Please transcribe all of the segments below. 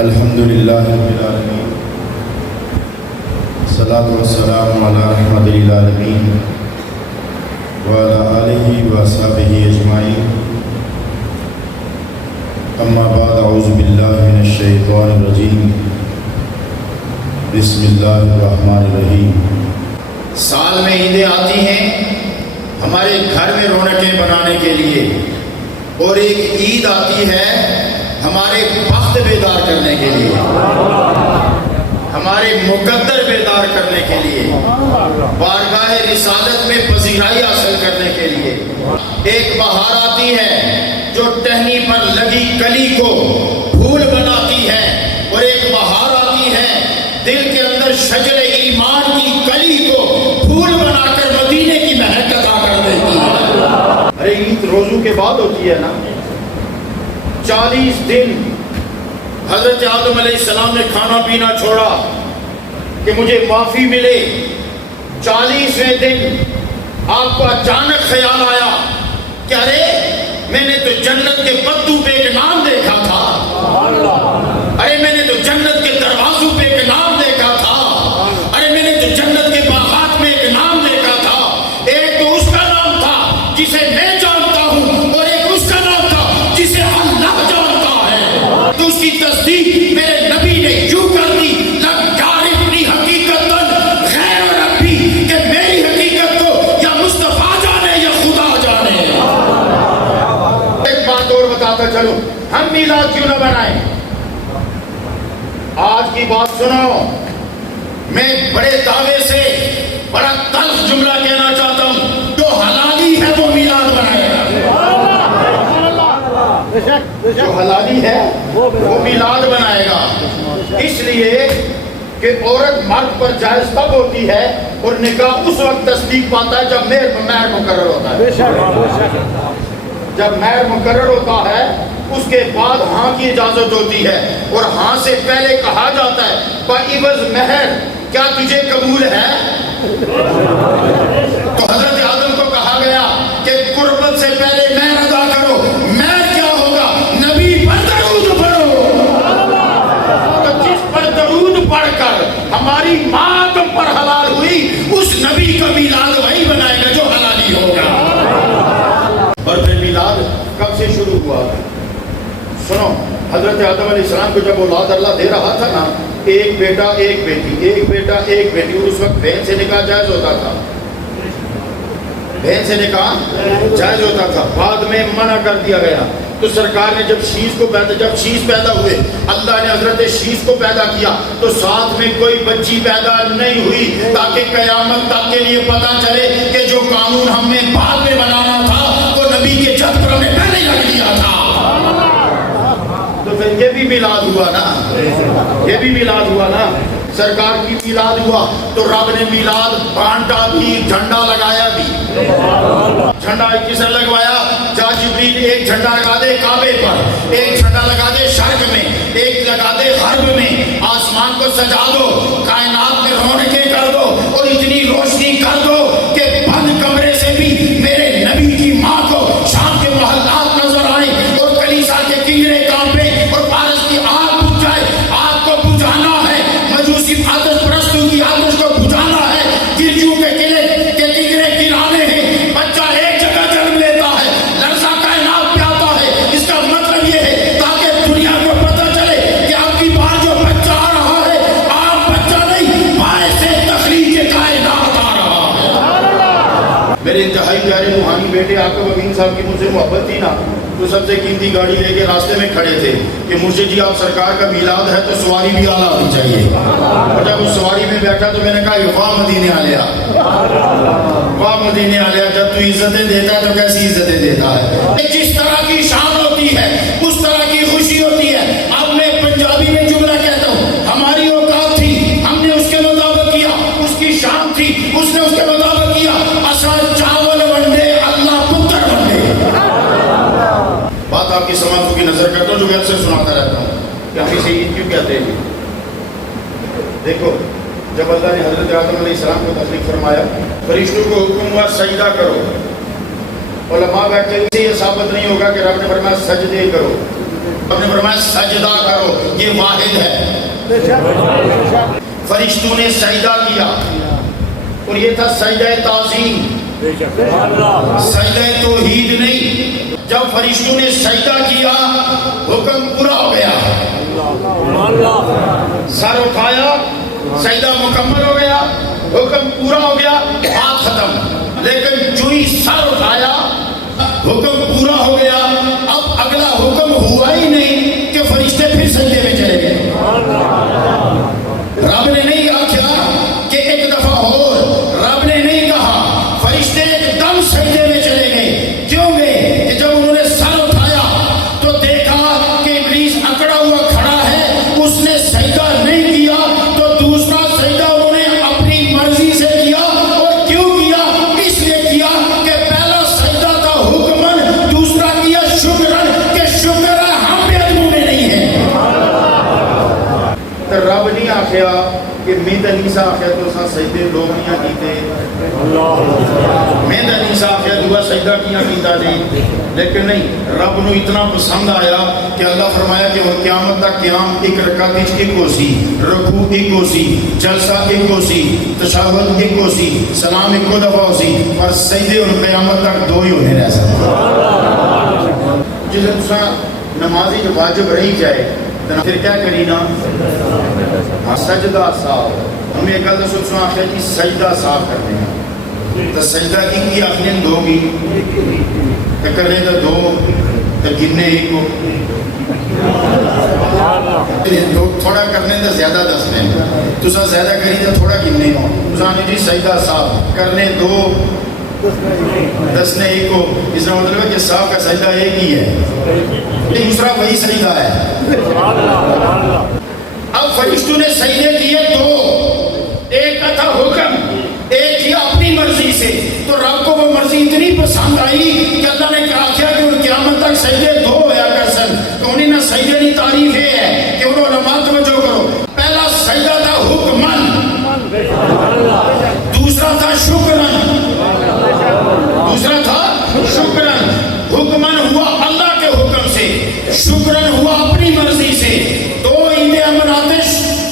الحمدللہ رب العالمین الصلاۃ والسلام علی رحمۃ للعالمین وعلی آلہ واصحابہ اجمعین اما بعد اعوذ باللہ من الشیطان الرجیم بسم اللہ الرحمن الرحیم۔ سال میں عیدیں آتی ہیں ہمارے گھر میں رونقیں بنانے کے لیے، اور ایک عید آتی ہے ہمارے بخت بیدار کرنے کے لیے، ہمارے مقدر بیدار کرنے کے لیے، بارگاہ رسالت میں پذیرائی حاصل کرنے کے لیے۔ ایک بہار آتی ہے جو ٹہنی پر لگی کلی کو پھول بناتی ہے، اور ایک بہار آتی ہے دل کے اندر شجر ایمان کی کلی کو پھول بنا کر مدینے کی مہک عطا کر دیتی ہے۔ ارے عید روزوں کے بعد ہوتی ہے نا، 40 دن حضرت آدم علیہ السلام نے کھانا پینا چھوڑا کہ مجھے معافی ملے۔ 40ویں دن آپ کو اچانک خیال آیا کہ ارے میں نے تو جنت کے پتوں پہ ایک نام دیکھا تھا، ارے میں نے تو جنت کے دروازوں پہ ایک نام دیکھا تھا، ارے میں نے تو جنت کے باغات میں ایک نام دیکھا تھا۔ ایک تو اس کا نام تھا جسے میں جانتا ہوں، اور ایک اس کا نام تھا جسے اللہ جانتا ہے۔ تو اس کی تصدیق میرے نبی نے یوں کر دی، لم تعرفنی حقیقتاً غیر ربی، کہ میری حقیقت کو یا مصطفیٰ جانے یا خدا جانے۔ ایک بات اور بتاتا چلوں، ہم میلاد کیوں نہ بنائیں؟ آج کی بات سنو، میں بڑے دعوے سے بڑا تلخ جملہ کہنا چاہتا ہوں، جو حلالی ہے وہ میلاد بنائے گا، جو حلالی ہے وہ میلاد بنائے گا۔ اس لیے کہ عورت مرد پر جائز تب ہوتی ہے اور نکاح اس وقت تصدیق پاتا ہے جب مہر مقرر ہوتا ہے۔ جب مہر مقرر ہوتا ہے اس کے بعد ہاں کی اجازت ہوتی ہے، اور ہاں سے پہلے کہا جاتا ہے بعوض مہر کیا تجھے قبول ہے؟ تو حضرت آدم کو کہا گیا کہ قربت سے پہلے مہر ادا کرو۔ مہر کیا ہوگا؟ نبی پر درود پڑھو۔ تو جس پر درود پڑھ کر ہماری ماں تم پر حلال ہوئی، اس نبی کا میلاد وہی بنائے گا جو حلالی ہوگا۔ اور پھر میلاد کب سے شروع ہوا؟ سنو، حضرت آدم علیہ السلام کو جب اولاد اللہ دے رہا تھا نا، ایک بیٹا ایک بیٹی، ایک بیٹا ایک بیٹی، اور اس وقت بہن سے نکاح جائز ہوتا تھا، بہن سے نکاح جائز ہوتا تھا، بعد میں منع کر دیا گیا۔ تو سرکار نے جب شیش پیدا ہوئے، اللہ نے حضرت شیش کو پیدا کیا، تو ساتھ میں کوئی بچی پیدا نہیں ہوئی، تاکہ قیامت تک کے لیے پتہ چلے کہ جو قانون ہم نے بعد میں بنانا تھا وہ نبی کے جد پر ہم نے پہلے ہی رکھ دیا تھا۔ تو پھر یہ بھی میلاد ہوا نا، یہ بھی میلاد ہوا نا، سرکار کی میلاد ہوا تو رب نے میلاد بانٹا بھی، جھنڈا لگایا بھی۔ جھنڈا کس نے لگوایا؟ جا جبریل ایک جھنڈا لگا دے کعبے پر، ایک جھنڈا لگا دے شرق میں، ایک لگا دے غرب میں، آسمان کو سجا دو، کائنات میں رونقیں کر دو، اور اتنی روشنی کر دو کہ بند کمرے سے بھی میرے نبی کی ماں کو شام کے محلات نظر آئے، اور کلیسا کے کنگرے کانپے، اور پارس کی آگ بجھ جائے۔ آگ کو بجھانا ہے، مجوسی آتش پرستوں کی آتش کو بجھانا ہے، گرجوں کے قلعے کے کنگرے گرانے ہیں۔ بچہ ایک جگہ جنم لیتا ہے، لرزہ کائنات پہ آتا ہے، اس کا مطلب یہ ہے تاکہ دنیا کو پتہ چلے کہ آپ کی بار جو بچہ آ رہا ہے، آپ بچہ نہیں، باعث تخلیق کائنات آ رہا ہے۔ میرے انتہائی پیارے روحانی بیٹے عاقب امین صاحب کی مجھ سے محبت تھی نا، تو سب سے قیمتی گاڑی لے کے راستے میں کھڑے تھے کہ مرشد جی آپ سرکار کا میلاد ہے تو سواری بھی اعلیٰ ہونی چاہیے۔ اور جب اس سواری میں بیٹھا تو میں نے کہا واہ مدینے والیا، واہ مدینے والیا، جب تو عزتیں دیتا ہے تو کیسی عزتیں دیتا ہے۔ جس طرح کی شان ہوتی ہے اس طرح کی خوشی ہوتی ہے۔ اب میں پنجابی میں جملہ کہتا ہوں، ہماری اوقات تھی، ہم نے اس کے مطابق کیا، اس کی شان تھی، اس نے اس کے مطابق کیا۔ اصل چاول ونڈے اللہ پتر ونڈے۔ بات آپ کی سماعتوں کی نظر کرتا ہوں جو میں اکثر سناتا رہتا ہوں کہ ہم اسے عید کیوں کہتے ہیں۔ دیکھو، جب اللہ نے حضرت آدم علیہ السلام کو تخلیق فرمایا، فرشتوں کو حکم ہوا سجدہ کرو، علماء بیٹھے اسے یہ ثابت نہیں ہوگا کہ رب نے فرمایا سجدے کرو، آپ نے فرمایا سجدہ کرو، یہ واحد ہے۔ فرشتوں نے سجدہ کیا اور یہ تھا سجدہ تعظیم، سجدہ توحید نہیں۔ جب فرشتوں نے سجدہ کیا حکم پورا ہو گیا، سر اٹھایا سجدہ مکمل ہو گیا، حکم پورا ہو گیا، بات ختم۔ لیکن جو ہی سر اٹھایا حکم پورا ہو گیا، اب اگلا حکم ہوا ہی نہیں کہ فرشتے پھر سجدے میں چلے گئے۔ رب نے نہیں کہا کہ ایک دفعہ ہو، رب نے نہیں کہا، فرشتے ایک دم سجدے میں چلے گئے۔ کیوں گئے؟ کہ جب انہوں نے سر اٹھایا تو دیکھا کہ ابلیس اکڑا ہوا کھڑا ہے، اس نے سجدہ نہیں کیا تو دوسرا سجدہ انہوں نے اپنی مرضی سے کیا۔ اور کیوں کیا؟ اس لیے کیا کہ پہلا سجدہ تھا حکمن، دوسرا کیا شکرن، کہ شکر ہے ہم پہ ادموں میں نہیں ہے۔ تو رب نہیں آخیا کہ میں تو نہیں سا آخیا تو سا سجدے لوگ نہیں کیتے، میں تو نہیں سا آخیا دعا سجدہ کیا کیتا نہیں، لیکن نہیں، رب نو اتنا پسند آیا کہ اللہ فرمایا کہ وہ قیامت تک قیام ایک رکعت ایک ہو سی، رکوع ایک ہو سی، جلسہ ایک ہو سی، تشہد ایک ہو سی، سلام ایک ہو دفعہ ہو سی، پر سجدے اور قیامت تک دو ہی ہونے رہ سکتے۔ جسے تسا نمازی جو واجب رہی جائے تو پھر کیا کری نا؟ سجدہ صاف، ہمیں ایک گل دسو تسا آخیا جی سجدہ صاف کرنے ہیں تو سجدہ ایک ہی آخنے دو گی تو کرنے تو دو تو گننے ایک ہو، تھوڑا کرنے تو زیادہ دسنے، تسا زیادہ کری تو تھوڑا گننے ہو، تسا آنے جی سجدہ صاف کرنے دو دسنے ایک ہو، اس کا مطلب ہے کہ صاف کا سجدہ ایک ہی ہے، دوسرا وہی سجدہ ہے۔ اب فرشتوں نے سجدے کیے دو، ایک کا تھا حکم، ایک کیا اپنی مرضی سے، تو رب کو وہ مرضی اتنی پسند آئی کہ اللہ نے کہا کیا کہ ان قیامت تک سجدے دو ہویا کر سن، تو انہیں نہ سجدے کی تعریف یہ ہے کہ انہوں علماء توجہ کرو، پہلا سجدہ تھا حکمن، دوسرا تھا شکرن، دوسرا تھا شکرن، حکمن ہوا اللہ کے حکم سے، شکرن ہوا اپنی مرضی سے، دو عیدیں مناتے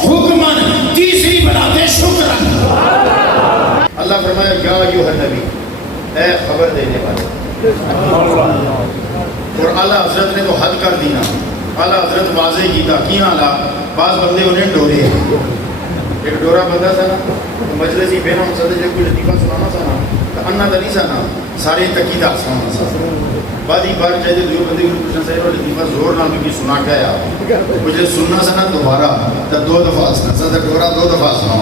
حکمن، تیسری مناتے شکرن۔ اللہ فرمایا یا ایھا النبی، اے خبر دینے والے، اور اعلیٰ حضرت نے تو حد کر دینا، اعلیٰ حضرت واضح کیتا کی اعلیٰ، بعض بندے انہیں ڈورے، ایک ڈورا بندہ تھا نا مجلسی بین ہم صدر جب کوئی لطیفہ سنانا تھا نا تو انا تو نہیں سا نا سارے تقیدہ سنانا سا، بعد ایک بار چاہتے دیو بندے کو پوچھنا چاہیے اور لطیفہ زور نہ بھی سنا کے آیا مجھے سننا سا نا دوبارہ تو دو دفعہ سنا سا ڈورا دو دفعہ سنا۔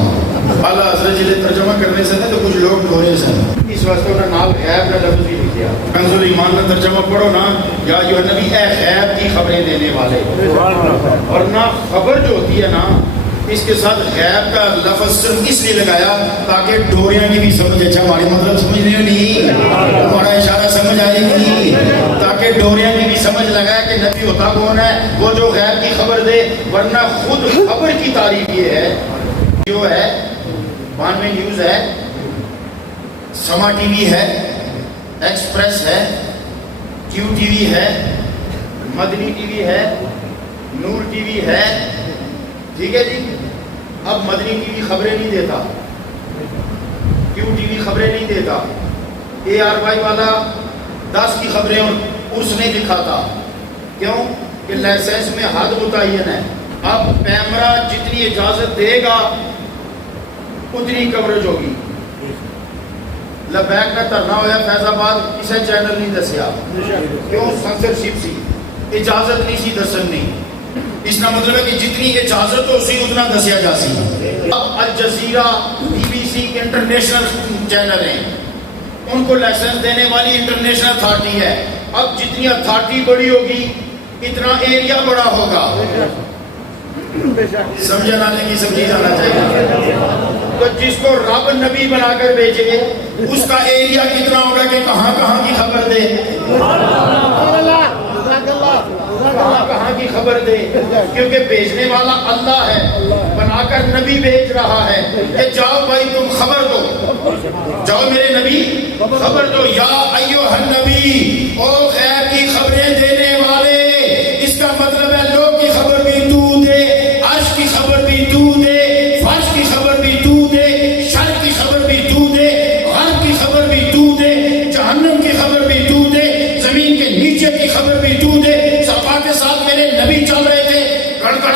اعلیٰ حضرت جی ترجمہ کرنے سے تو کچھ لوگ ڈورے سے، اس واسطے انہوں نے نال غیب کا لفظ بھی لکھا، کنز الایمان کا ترجمہ پڑھو نا، یا ایھا النبی اے غیب کی خبریں دینے والے، اور نہ خبر جو ہوتی ہے نا اس کے ساتھ غیب کا لفظ صرف اس لیے لگایا تاکہ ڈوریاں کی بھی سمجھ، اچھا ہماری مطلب سمجھنے نہیں، ہمارا اشارہ سمجھ آئے گی، تاکہ ڈوریاں کی بھی سمجھ لگایا کہ نبی ہوتا کون ہے، وہ جو غیب کی خبر دے، ورنہ خود خبر کی تعریف یہ ہے، جو ہے 92 نیوز ہے، سما ٹی وی ہے، ایکسپریس ہے، کیو ٹی وی ہے، مدنی ٹی وی ہے، نور ٹی وی ہے، ٹھیک ہے جی۔ اب مدنی ٹی وی خبریں نہیں دیتا، کیو ٹی وی خبریں نہیں دیتا، اے آر وائی والا 10 کی خبریں اس نہیں دکھاتا، کیوں کہ لائسنس میں حد متعین ہے، اب پیمرا جتنی اجازت دے گا اتنی کوریج ہوگی۔ لبیک کا دھرنا ہوا فیض آباد کسی چینل نہیں دسیا، کیوں؟ سنسرشپ سی، اجازت نہیں سی دسن نہیں، اس کا مطلب ہے کہ جتنی اجازت ہو سی اتنا دسیا جا سی۔ اب Al Jazeera, B B C international channel ہیں، ان کو لائسنس دینے والی انٹرنیشنل اتھارٹی ہے، اب جتنی اتھارٹی بڑی ہوگی اتنا ایریا بڑا ہوگا، سمجھا نہ لگی سمجھی جانا چاہیے۔ تو جس کو رب نبی بنا کر بھیجے اس کا ایریا کتنا ہوگا کہ کہاں کہاں کی خبر دے، کہاں کہاں کی خبر دے، کیونکہ بھیجنے والا اللہ ہے، بنا کر نبی بھیج رہا ہے کہ جاؤ بھائی تم خبر دو، جاؤ میرے نبی خبر دو، یا ایھا النبی، او غیب کی خبریں دینے والے، اس کا مطلب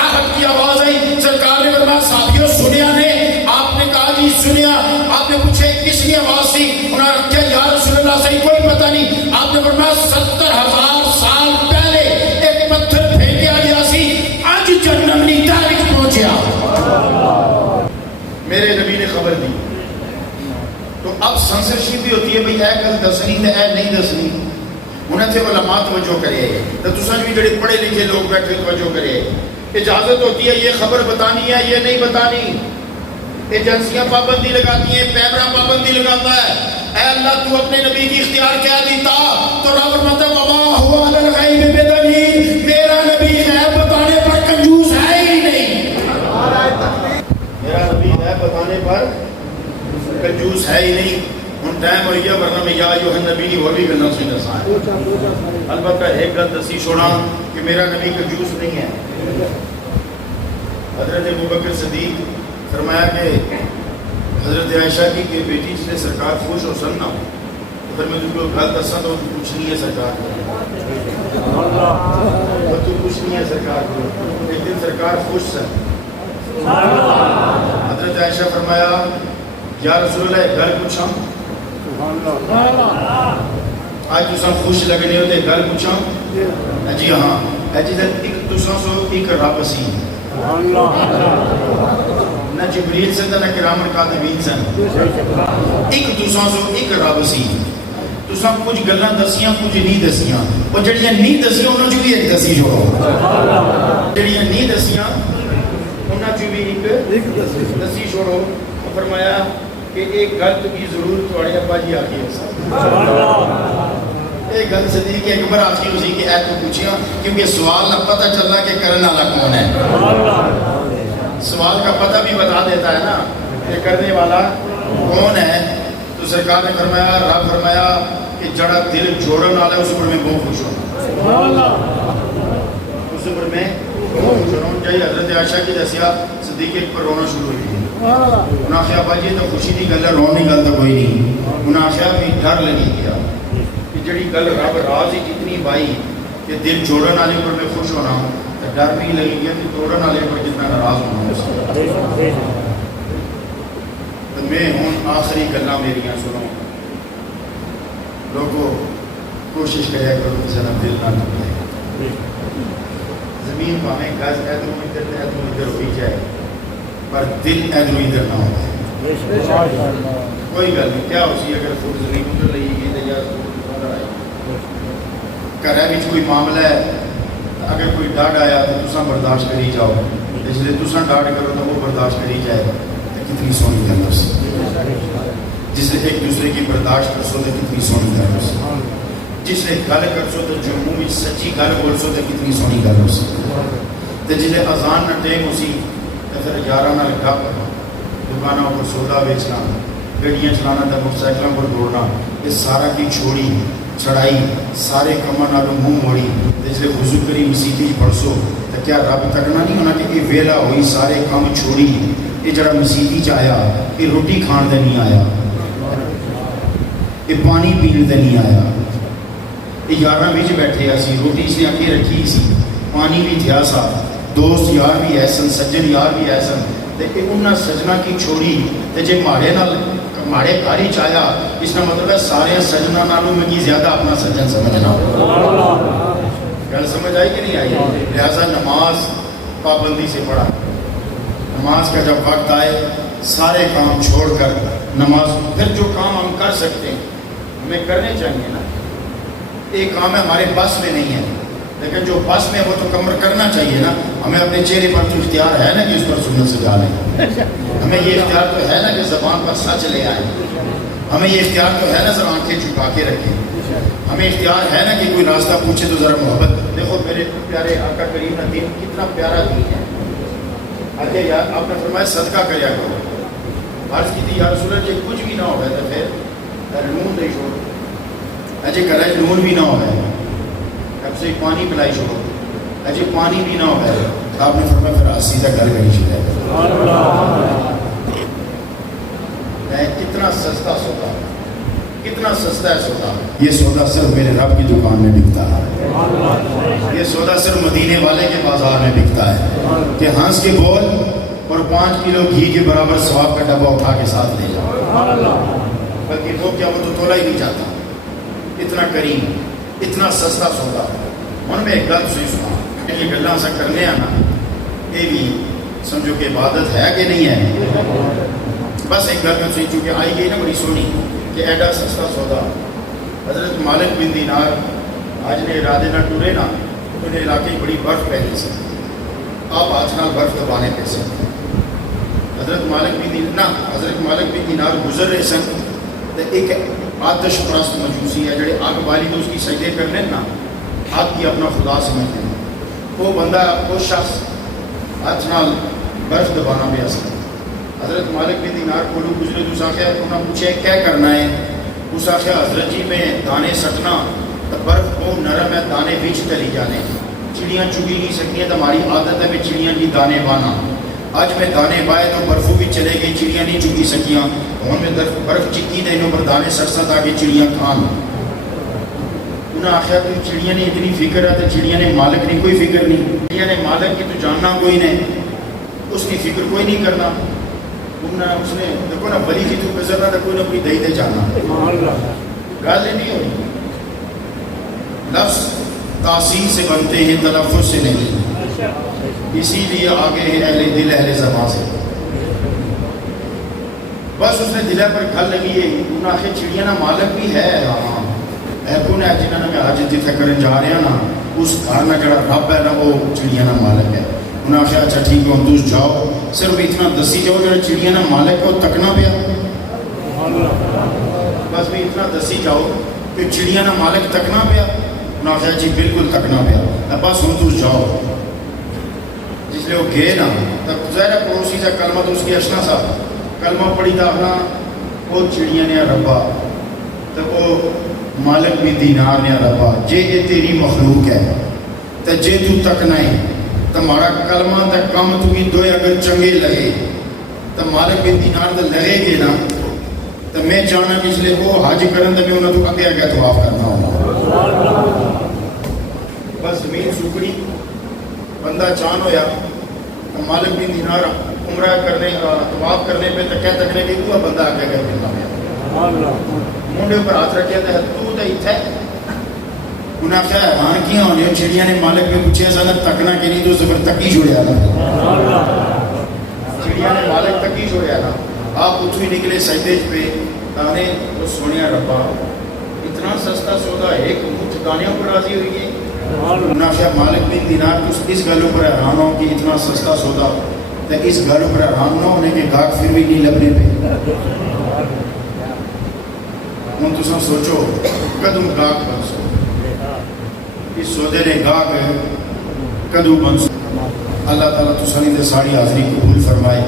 راحت کی آواز آئی. سرکار نے فرمایا صحابیوں سنیا نے؟ آپ نے کہا جی سنیا. آپ نے پوچھا کس کی آواز تھی؟ انہوں نے کہا یا رسول اللہ صحیح کوئی پتہ نہیں. آپ نے فرمایا 70,000 سال پہلے ایک پتھر پھینکیا گیا سی, اج جنم نی تاریخ پہنچیا. میرے نبی نے خبر دی. تو اب سنسرشپ بھی ہوتی ہے بھئی اے گل دسنی تے اے نہیں دسنی. انہیں تھے علماء توجہ کرے تو تساں بھی جڑے پڑھے لکھے لوگ بیٹھے توجہ کرے. اجازت ہوتی ہے یہ خبر بتانی ہے یہ نہیں بتانی. ایجنسیاں پابندی لگاتی ہیں, پیمرا پابندی لگاتا ہے. اے اللہ تو اپنے نبی کی اختیار کیا دیتا تو رب فرماتا ہے وما ہوا علی الغیب بدلیل, میرا نبی غیب بتانے پر کنجوس ہے ہی نہیں. میرا نبی غیب بتانے پر کنجوس ہے ہی نہیں. ہن ٹائم ہوئی ہے ورنہ میں یا ایھا النبی نہیں وہ بھی گلاں سی دساں. البتہ ایک گل دسی چھوڑا کہ میرا نبی کنجوس نہیں ہے. حضرت ابوبکر صدیق فرمایا کہ حضرت عائشہ کی کہ بیٹی جس نے سرکار خوش ہو سن نہ تو پھر میں تجھ کو گل دساں تو پوچھنی ہے سرکار کو, تو پوچھنی ہے سرکار کو. ایک دن سرکار خوش سن. حضرت عائشہ فرمایا یا رسول اللہ گل پوچھاں, آج تساں خوش لگنے ہو تے گل پوچھاں؟ جی ہاں. جی ایک تساں سو ایک رب سی, نہ جبریل سن نہ کرام کاتبین سن. ایک تساں سو ایک رب سی. تساں کچھ گلاں دسیاں کچھ نہیں دسیاں. وہ جڑیاں نہیں دسیاں انہاں چوں بھی ایک دسی چھوڑو. جڑیاں نہیں دسیاں انہاں چوں بھی ایک دسی چھوڑو. فرمایا کہ ایک گل تو کی ضرور تھوڑے ابا جی آخی ایک گل صدیق اکبر آخی اسی کہ اے تو پوچھیا کیونکہ سوال نہ پتہ چلنا کہ کرنے والا کون ہے. سوال کا پتہ بھی بتا دیتا ہے نا کہ کرنے والا کون ہے. تو سرکار نے فرمایا رب فرمایا کہ جڑا دل جوڑن والا ہے اس پر میں بہت خوش ہوں. اس پر میں بہت خوش ہوں. جائے حضرت عائشہ کی دسیا صدیق پر رونا شروع ہوئی. انہاں آخیا باجی تو خوشی کی گل ہے رون کی گل تو کوئی نہیں. انہاں آخیا بھی ڈر لگی گیا کہ جڑی گل رب راز ہی جتنی بائی کہ دل جوڑن والے پر میں خوش ہونا تو ڈر بھی لگی گیا کہ توڑن والے پر جتنا ناراض ہونا. تو میں ہوں آخری گلاں میریاں سنو. لوگوں کوشش کریا کرو کہ ذرا دل نہ ٹوٹے. زمین پاویں گز ادھر ہوئی جائے پر دل ادھر ادھر نہ ہو. کوئی گل نہیں کیا اسی اگر فٹ زمین ادھر لئی گئی تو یا گھر کوئی معاملہ ہے اگر کوئی ڈاڈ آیا تو تساں برداشت کری جاؤ. جس لیے تساں ڈاڈ کرو تو وہ برداشت کری جائے تو کتنی سونی گل ہے. جس لیے ایک دوسرے کی برداشت کرسو تو کتنی سونی گل ہے. جس لیے گل کرسو تو جو منہ میں سچی گل بولسو تو کتنی سونی گل ہو سکتی. جس لیے اذان نہ ٹائم اسی پھر یاراں نال گپ, دکانوں پر سودا بیچنا, گڈیاں چلانا تے موٹر سائیکلاں پر دوڑنا, یہ سارا کی چھوڑی چڑھائی سارے کماں نالوں منہ موڑی جس لیے وضو کری مسیتی پڑھسو تو کیا رب تکنا نہیں ہونا کہ یہ ویلا ہوئی سارے کام چھوڑی یہ جڑا مسیتی چ آیا یہ روٹی کھان تے نہیں آیا, یہ پانی پین تے نہیں آیا, یہ یاراں وچ بیٹھے اسی روٹی اس نے اکے رکھی سی, پانی بھی تھیا سا, دوست یار بھی ایسن, سجن یار بھی ایسن. لیکن انہاں سجنا کی چھوڑی تے جے ماڑے نال ماڑے گھر ہی چایا اس کا مطلب ہے سارے سجنا نالوں میں کی زیادہ اپنا سجن سمجھنا. گل سمجھ آئی کہ نہیں آئی؟ لہٰذا نماز پابندی سے پڑھا. نماز کا جب وقت آئے سارے کام چھوڑ کر نماز, پھر جو کام ہم کر سکتے ہیں ہمیں کرنے چاہیے نا. ایک کام ہے ہمارے بس میں نہیں ہے لیکن جو بس میں وہ تو کمر کرنا چاہیے نا. ہمیں اپنے چہرے پر تو اختیار ہے نا کہ اس پر سنت سے ڈالیں. ہمیں یہ اختیار تو ہے نا کہ زبان پر سچ لے آئیں. ہمیں یہ اختیار تو ہے نا ذرا آنکھیں چھپا کے رکھیں. ہمیں اختیار ہے نا کہ کوئی راستہ پوچھے تو ذرا محبت. دیکھو میرے پیارے آقا کریم کا دین کتنا پیارا دین ہے. آگے یار آپ نے فرمایا صدقہ کریا کرو. عرض کی تھی یا رسول اللہ جی کچھ بھی نہ ہو گیا تو پھر نون نہیں چھوڑو. اجے کرے نون بھی نہ ہو گئے اب سے پانی پلائی چھوڑو. اجے پانی بھی نہ ہو گئے آپ نے فرمایا پھر سیدھا گھر کہیں چلے. کتنا سستا سودا, کتنا سستا ہے سودا. یہ سودا صرف میرے رب کی دکان میں بکتا ہے. یہ سودا صرف مدینے والے کے بازار میں بکتا ہے کہ ہنس کے بول اور 5 کلو گھی کے برابر ثواب کا ڈبہ اٹھا کے ساتھ لے جاؤ. بلکہ وہ کیا وہ تو تولا ہی نہیں جاتا. اتنا کریم, اتنا سستا سودا. ان میں ایک گل سنا, یہ گلاں سے کرنے ہیں نا, یہ بھی سمجھو کہ عبادت ہے کہ نہیں ہے. بس ایک گل میں چونکہ آئی گئی نا بڑی سونی کہ ایڈا سستا سودا. حضرت مالک بن دینار آج نے ارادے نہ ٹورے نا, انہیں علاقے بڑی برف پہ سی, آپ ہاتھ نال برف دبانے پہ سے. حضرت مالک بن دینار گزر رہے سن تو ایک آتش پرست مجوسی ہے جڑے آگ بالی تو اس کی سجدے کر لیں نا, آگ کی اپنا خدا سمجھتے ہیں. وہ بندہ, وہ شخص ہاتھ نال برف دبانا پہ سن. حضرت مالک بن دینار کو لوگ گزرے تو آخیا, انہوں نے پوچھے کیا کرنا ہے. اس آخیا حضرت جی میں دانے سٹنا تو برف کو نرم ہے, دانے بیچ چلی جانے, چڑیاں چگی نہیں سکتی ہیں, تو ہماری عادت ہے میں چڑیاں کی دانے بانا. آج میں دانے بائے تو برفوں بھی چلے گئی, چڑیاں نہیں چگی سکیاں, ہم میں برف چکی دے انہوں پر دانے سٹسا تاکہ چڑیاں کھان. انہوں نے آخیا تم چڑیاں نے اتنی فکر ہے تو چڑیاں نے مالک نے کوئی فکر نہیں. چڑیاں نے مالک کی تو جاننا کوئی نہیں, اس کی فکر کوئی نہیں کرنا. اس نے دیکھو نا ولی کی تو گزرنا تو کوئی نہ کوئی دہی دے جانا. گل نہیں ہو رہی. لفظ تاثیر سے بنتے ہیں, تلفظ سے نہیں. اسی لیے آگے ہے اہل دل اہل زبان سے. بس اس نے دل پر گل لگی ہے. انہوں نے آخر چڑیاں نا مالک بھی ہے. ہاں ایپو نے جنہوں نے آج جتنے کرنے جا رہے ہیں نا, اس گھر میں جڑا رب ہے نا وہ چڑیاں نا مالک ہے. انہوں نے آخیا اچھا ٹھیک ہے تم جاؤ, صرف اتنا دسی جاؤ جڑا چڑیاں نا مالک ہے وہ تکنا پیا. بس بھی اتنا دسی جاؤ کہ چڑیاں نا مالک تکنا پیا. انہوں نے آخیا جی بالکل تکنا پیا. بس ہوں تم جاؤ. جس لیے وہ گئے نا تب ظاہر پڑوسی سے کلمہ تو اس کی اشنا سا کلمہ پڑھی تھا اپنا, وہ چڑیاں نے ربا تو وہ مالک بھی دینار نے ربا جے یہ تیری مخلوق ہے تو جے تو تکنا ہے تو مارا کلمہ تک کم تو بھی دوئے اگر چنگے لگے تو مالک بھی دینار تو لگے گے نا. تو میں چاہنا کہ اس لیے وہ حج کرن تو میں انہوں تو اگے اگے طواف کرنا ہوگا. بس زمین سکڑی, بندہ چان ہویا تو مالک بن دینار عمرہ کرنے طواف کرنے پہ تکیا تکنے کی وہ بندہ آگے گئے ملتا گیا. منڈے پر ہاتھ رکھیا تو اتھے. انہاں کیا حیران کیا ہونے, چڑیاں نے مالک میں پوچھا سا تکنا کہ نہیں, تو زبر تکی چھوڑیا نا. چڑیاں نے مالک تکی چھوڑیا نا. آپ اتو ہی نکلے سجدے پہ تانے وہ سونیا ربا اتنا سستا سودا ایک مٹھ دانیوں پر راضی ہوئی ہے. انہاں کیا مالک بن دینار تو اس گلوں پر حیران ہو کہ اتنا سستا سودا, تو اس گلوں پر حیران نہ ہونے کے گاہک پھر بھی نہیں لبنے پہ. ہوں تم سوچو کدوں گاہک بن سو, اس سودے نے گاہک کدوں بن سو. اللہ تعالیٰ تو سنی دے ساڑی حاضری قبول فرمائے.